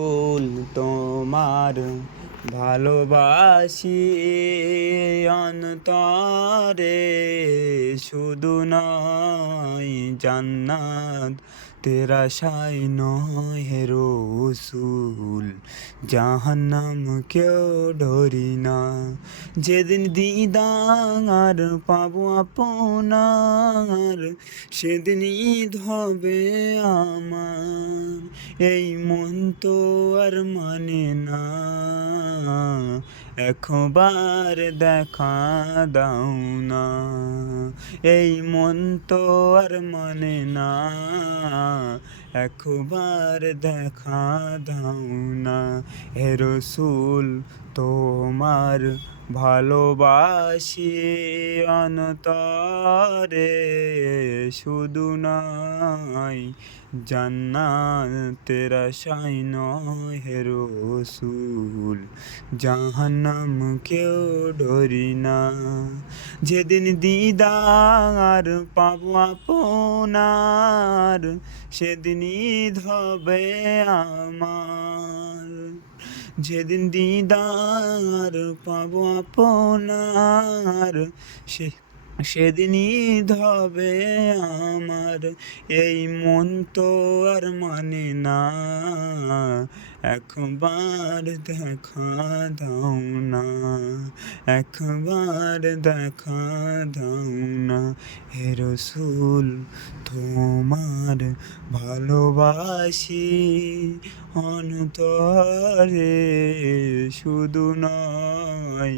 ফুল তোমার ভালোবাসি অন্তরে, শুধু নয় জান্নাত তেরা সাই নয় হে রসুল, জাহান্নাম কেউ ডরি না। যেদিন দিদার পাবো আপনার, সেদিন ঈদ হবে আমার। এই মন তো আর মানে না, একবার দেখা দাও না। এই মন তো আর মানে না, একবার দেখা দাও না। হে রসুল তোমার ভালোবাসি অন্তরে, শুধু নয় জান্নাতের আশায় নয় হে রসুল, জাহান্নাম কেউ ডরি না। যেদিন দিদার পাবো আপনার, সেদিন ঈদ হবে আমার। যেদিন দিদার পাবো আপনার, সেদিন ঈদ হবে আমার। এই মন তো আর মানে না, একবার দেখা দাও না, একবার দেখা দাও না। হে রসুল তোমার ভালোবাসি অন্তরে, শুধু নয়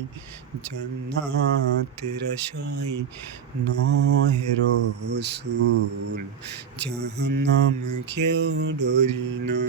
জান্নাতের আশায় নয় হে রসুল, জাহান্নাম কেউ ডরি না।